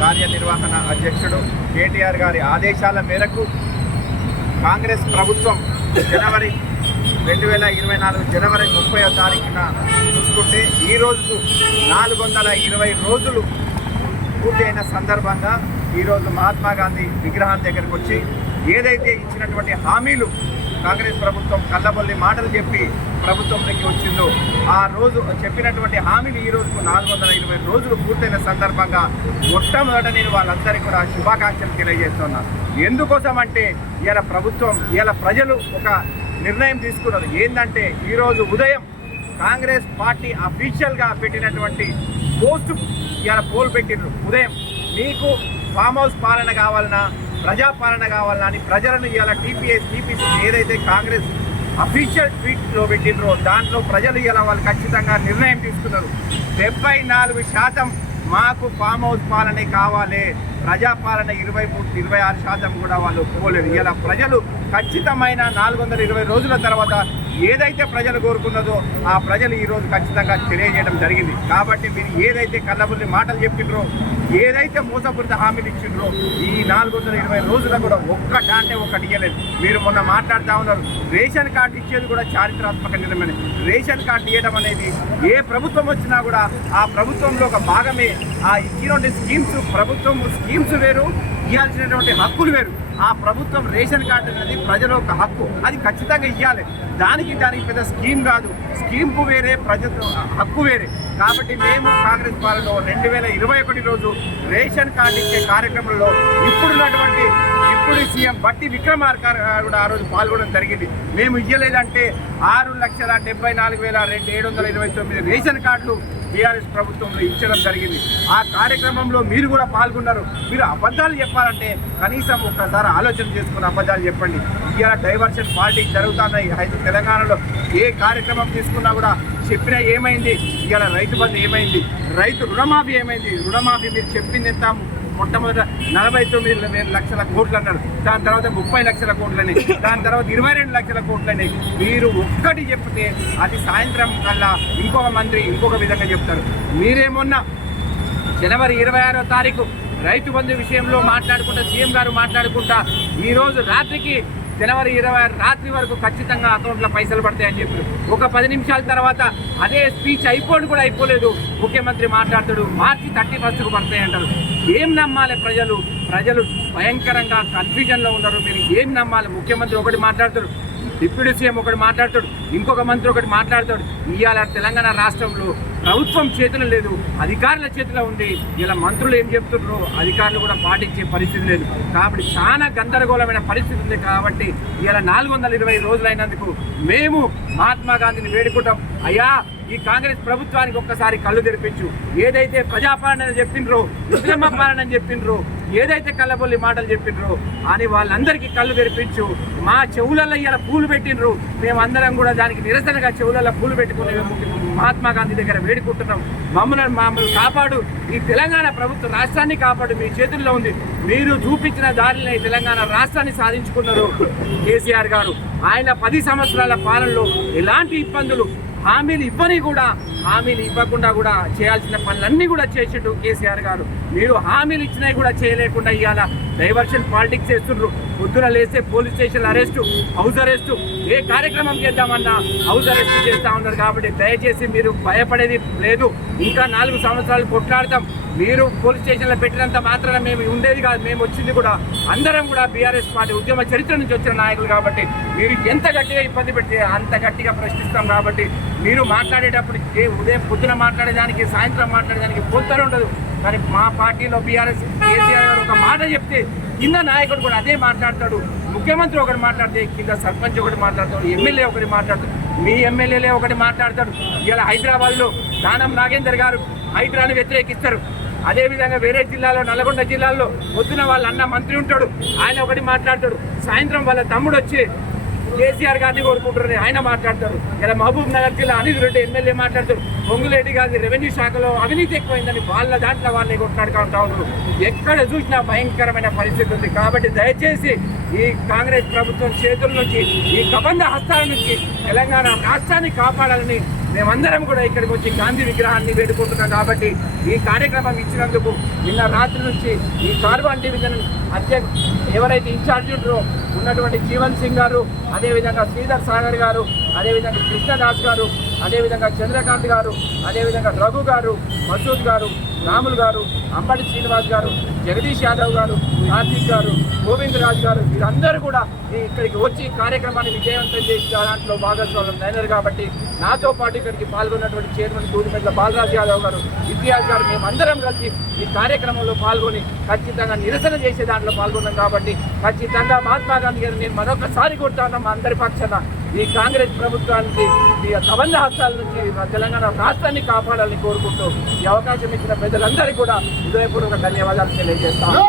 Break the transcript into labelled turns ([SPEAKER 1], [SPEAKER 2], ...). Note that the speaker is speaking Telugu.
[SPEAKER 1] కార్యనిర్వహణ అధ్యక్షుడు కేటీఆర్ గారి ఆదేశాల మేరకు కాంగ్రెస్ ప్రభుత్వం జనవరి రెండు వేల ఇరవై నాలుగు జనవరి ముప్పై తారీఖున చూసుకుంటే ఈ రోజుకు నాలుగు వందల ఇరవై రోజులు పూర్తయిన సందర్భంగా ఈరోజు మహాత్మా గాంధీ విగ్రహం దగ్గరకు వచ్చి ఏదైతే ఇచ్చినటువంటి హామీలు కాంగ్రెస్ ప్రభుత్వం కళ్ళబొల్లి మాటలు చెప్పి ప్రభుత్వంలోకి వచ్చిందో ఆ రోజు చెప్పినటువంటి హామీని ఈ రోజుకు నాలుగు వందల ఇరవై రోజులు పూర్తయిన సందర్భంగా మొట్టమొదట నేను వాళ్ళందరికీ కూడా శుభాకాంక్షలు తెలియజేస్తున్నాను ఎందుకోసం అంటే ఇలా ప్రభుత్వం ఇలా ప్రజలు ఒక నిర్ణయం తీసుకున్నారు. ఏంటంటే ఈరోజు ఉదయం కాంగ్రెస్ పార్టీ అఫీషియల్గా పెట్టినటువంటి పోస్ట్ ఇలా పోల్ పెట్టినారు ఉదయం మీకు ఫామ్ హౌస్ పాలన కావాలన్నా ప్రజాపాలన కావాలని అని ప్రజలను ఇవాళ టీపీఎస్ టీపీసీ ఏదైతే కాంగ్రెస్ అఫీషియల్ ట్వీట్లో పెట్టిండ్రో దాంట్లో ప్రజలు ఇవాళ వాళ్ళు ఖచ్చితంగా నిర్ణయం తీసుకున్నారు. డెబ్బై నాలుగు శాతం మాకు ఫామ్ హౌస్ పాలనే కావాలి. ప్రజాపాలన ఇరవై మూడు ఇరవై ఆరు శాతం కూడా వాళ్ళు పోలేదు. ఇలా ప్రజలు ఖచ్చితమైన నాలుగు వందల ఇరవై రోజుల తర్వాత ఏదైతే ప్రజలు కోరుకున్నదో ఆ ప్రజలు ఈరోజు ఖచ్చితంగా తెలియజేయడం జరిగింది. కాబట్టి మీరు ఏదైతే కళ్ళబుల్లి మాటలు చెప్పిండ్రో ఏదైతే మోసపూరిత హామీలు ఇచ్చిండ్రో ఈ నాలుగు వందల ఇరవై రోజుల కూడా ఒక్కటి అంటే ఒక్కటి ఇవ్వలేదు మీరు మొన్న మాట్లాడుతూ ఉన్నారు రేషన్ కార్డు ఇచ్చేది కూడా చారిత్రాత్మక నిర్ణయమే రేషన్ కార్డు ఇవ్వడం అనేది ఏ ప్రభుత్వం వచ్చినా కూడా ఆ ప్రభుత్వంలో ఒక భాగమే. ఆ ఇచ్చినటువంటి స్కీమ్స్ ప్రభుత్వం స్కీమ్స్ వేరు ఇవ్వాల్సినటువంటి హక్కులు వేరు. ఆ ప్రభుత్వం రేషన్ కార్డు అనేది ప్రజల యొక్క హక్కు. అది ఖచ్చితంగా ఇవ్వాలి దానికి దానికి పెద్ద స్కీమ్ కాదు. స్కీమ్ వేరే ప్రజల హక్కు వేరే. కాబట్టి మేము కాంగ్రెస్ పాలనలో రెండు వేల ఇరవై ఒకటి రోజు రేషన్ కార్డు ఇచ్చే కార్యక్రమంలో ఇప్పుడున్నటువంటి ఇప్పుడు సీఎం బట్టి విక్రమార్క కూడా ఆ రోజు పాల్గొనడం జరిగింది. మేము ఇవ్వలేదంటే ఆరు లక్షల డెబ్బై నాలుగు వేల రెండు ఏడు వందల ఇరవై తొమ్మిది రేషన్ కార్డులు టీఆర్ఎస్ ప్రభుత్వంలో ఇచ్చడం జరిగింది. ఆ కార్యక్రమంలో మీరు కూడా పాల్గొన్నారు. మీరు అబద్ధాలు చెప్పాలంటే కనీసం ఒక్కసారి ఆలోచన చేసుకుని అబద్ధాలు చెప్పండి. ఇవాళ డైవర్షన్ పాలిటిక్స్ జరుగుతున్నాయి అయితే తెలంగాణలో ఏ కార్యక్రమం తీసుకున్నా కూడా చెప్పినా ఏమైంది? ఇవాళ రైతు బంధు ఏమైంది? రైతు రుణమాఫీ ఏమైంది? రుణమాఫీ మీరు చెప్పింది ఎంత? మొట్టమొదట నలభై తొమ్మిది వేల లక్షల కోట్లు అన్నారు. దాని తర్వాత ముప్పై లక్షల కోట్లని దాని తర్వాత ఇరవై రెండు లక్షల కోట్లని మీరు ఒక్కటి చెప్తే అది సాయంత్రం కల్లా ఇంకొక మంత్రి ఇంకొక విధంగా చెప్తారు. మీరేమన్నా జనవరి ఇరవై ఆరో తారీఖు రైతు బంధు విషయంలో మాట్లాడుకుంటా సీఎం గారు మాట్లాడుకుంటా ఈ రోజు రాత్రికి జనవరి ఇరవై రాత్రి వరకు ఖచ్చితంగా అకౌంట్లో పైసలు పడతాయని చెప్పారు. ఒక పది నిమిషాల తర్వాత అదే స్పీచ్ అయిపోయి కూడా అయిపోలేదు. ముఖ్యమంత్రి మాట్లాడతాడు మార్చి థర్టీ ఫస్ట్కు పడతాయి అంటారు ఏం నమ్మాలి ప్రజలు? ప్రజలు భయంకరంగా కన్ఫ్యూజన్లో ఉన్నారు. మీరు ఏం నమ్మాలి? ముఖ్యమంత్రి ఒకటి మాట్లాడతాడు డిప్యూటీ సీఎం ఒకటి మాట్లాడతాడు ఇంకొక మంత్రి ఒకటి మాట్లాడతాడు. ఇవాళ తెలంగాణ రాష్ట్రంలో ప్రభుత్వం చేతిలో లేదు అధికారుల చేతిలో ఉంది. ఇలా మంత్రులు ఏం చెప్తున్నారో అధికారులు కూడా పాటించే పరిస్థితి లేదు. కాబట్టి చాలా గందరగోళమైన పరిస్థితి ఉంది కాబట్టి ఇలా నాలుగు వందల ఇరవై రోజులైనందుకు మేము మహాత్మా గాంధీని వేడుకుంటాం. అయ్యా ఈ కాంగ్రెస్ ప్రభుత్వానికి ఒక్కసారి కళ్ళు తెరిపించు. ఏదైతే ప్రజాపాలన అని చెప్పిండ్రో విశ్రమ పాలన అని చెప్పిండ్రో ఏదైతే కళ్ళబొల్లి మాటలు చెప్పిండ్రో అని వాళ్ళందరికీ కళ్ళు తెరిపించు. మా చెవులలో ఇలా పూలు పెట్టిండ్రు. మేమందరం కూడా దానికి నిరసనగా చెవులలో పూలు పెట్టుకుని మేము మహాత్మా గాంధీ దగ్గర వేడుకుంటున్నాం. మమ్మల్ని మమ్మల్ని కాపాడు. ఈ తెలంగాణ ప్రభుత్వ రాష్ట్రాన్ని కాపాడు. మీ చేతుల్లో ఉంది. మీరు చూపించిన దారిలో తెలంగాణ రాష్ట్రాన్ని సాధించుకున్నారు కేసీఆర్ గారు. ఆయన పది సంవత్సరాల పాలనలో ఎలాంటి ఇబ్బందులు హామీలు ఇవ్వని కూడా హామీలు ఇవ్వకుండా కూడా చేయాల్సిన పనులన్నీ కూడా చేసిండు కేసీఆర్ గారు. మీరు హామీలు ఇచ్చినవి కూడా చేయలేకుండా ఇవాళ డైవర్షన్ పాలిటిక్స్ చేస్తుండ్రు. పొద్దున లేస్తే police station arrest house arrest. ఏ కార్యక్రమం చేద్దామన్నా హౌస్ అరెస్టు చేస్తా ఉన్నారు కాబట్టి దయచేసి మీరు భయపడేది లేదు. ఇంకా నాలుగు సంవత్సరాలు కొట్లాడతాం. మీరు పోలీస్ స్టేషన్లో పెట్టినంత మాత్రాన మేము ఉండేది కాదు మేము వచ్చింది కూడా అందరం కూడా బీఆర్ఎస్ పార్టీ ఉద్యమ చరిత్ర నుంచి వచ్చిన నాయకులు కాబట్టి మీరు ఎంత గట్టిగా ఇబ్బంది పెడితే అంత గట్టిగా ప్రశ్నిస్తాం కాబట్టి మీరు మాట్లాడేటప్పుడు ఏ ఉదయం పొద్దున మాట్లాడేదానికి సాయంత్రం మాట్లాడేదానికి పోతారు ఉండదు. కానీ మా పార్టీలో బీఆర్ఎస్ కేసీఆర్ గారు ఒక మాట చెప్తే కింద నాయకుడు కూడా అదే మాట్లాడతాడు. ముఖ్యమంత్రి ఒకటి మాట్లాడితే కింద సర్పంచ్ ఒకటి మాట్లాడతాడు ఎమ్మెల్యే ఒకటి మాట్లాడతాడు మీ ఎమ్మెల్యేలే ఒకటి మాట్లాడతాడు ఇలా హైదరాబాద్లో దానం నాగేందర్ గారు హైడ్రాని వ్యతిరేకిస్తారు. అదేవిధంగా వేరే జిల్లాలో నల్గొండ జిల్లాలో పొద్దున వాళ్ళ అన్న మంత్రి ఉంటాడు. ఆయన ఒకటి మాట్లాడతాడు. సాయంత్రం వాళ్ళ తమ్ముడు వచ్చి కేసీఆర్ గారిని కోరుకుంటారని ఆయన మాట్లాడతారు. ఇలా మహబూబ్ నగర్ జిల్లా అనిల్ రెడ్డి ఎమ్మెల్యే మాట్లాడతారు. పొంగులేటి గారి రెవెన్యూ శాఖలో అవినీతి ఎక్కువైందని వాళ్ళ దాంట్లో వాళ్ళని కొట్లాడుకుంటా ఉన్నారు. ఎక్కడ చూసినా భయంకరమైన పరిస్థితి ఉంది. కాబట్టి దయచేసి
[SPEAKER 2] ఈ కాంగ్రెస్ ప్రభుత్వం చేతుల నుంచి ఈ కబంధ హస్తాల నుంచి తెలంగాణ రాష్ట్రాన్ని కాపాడాలని మేమందరం కూడా ఇక్కడికి వచ్చి గాంధీ విగ్రహాన్ని వేడుకుంటున్నాం కాబట్టి ఈ కార్యక్రమం ఇచ్చినందుకు నిన్న రాత్రి నుంచి ఈ కార్వాన్ డివిజన్ అధ్యక్ష ఎవరైతే ఇన్ఛార్జ్ ఉంటారో ఉన్నటువంటి జీవన్ సింగ్ గారు అదేవిధంగా శ్రీధర్ సాగర్ గారు అదేవిధంగా కృష్ణదాస్ గారు అదేవిధంగా చంద్రకాంత్ గారు అదేవిధంగా రఘు గారు మసూద్ గారు రాములు గారు అంబటి శ్రీనివాస్ గారు జగదీష్ యాదవ్ గారు కార్తీక్ గారు గోవింద్ రాజ్ గారు వీరందరూ కూడా ఈ ఇక్కడికి వచ్చి కార్యక్రమాన్ని విజయవంతం చేసి దాంట్లో భాగస్వామ్యం అయినారు కాబట్టి నాతో పాటు ఇక్కడికి పాల్గొన్నటువంటి చైర్మన్ దూడిమెట్ల బాలరాజ్ యాదవ్ గారు ఇతిహాస్ గారు మేమందరం కలిసి ఈ కార్యక్రమంలో పాల్గొని ఖచ్చితంగా నిరసన చేసే దాంట్లో పాల్గొన్నాం కాబట్టి ఖచ్చితంగా మహాత్మా గాంధీ గారు నేను మరొకసారి కొడతాను మా అందరి పక్షాన. ఈ కాంగ్రెస్ ప్రభుత్వానికి ఈ సబంధ హస్తాల నుంచి మా తెలంగాణ రాష్ట్రాన్ని కాపాడాలని కోరుకుంటూ ఈ అవకాశం ఇచ్చిన ప్రజలందరికీ కూడా హృదయపూర్వక ధన్యవాదాలు తెలియజేస్తాను.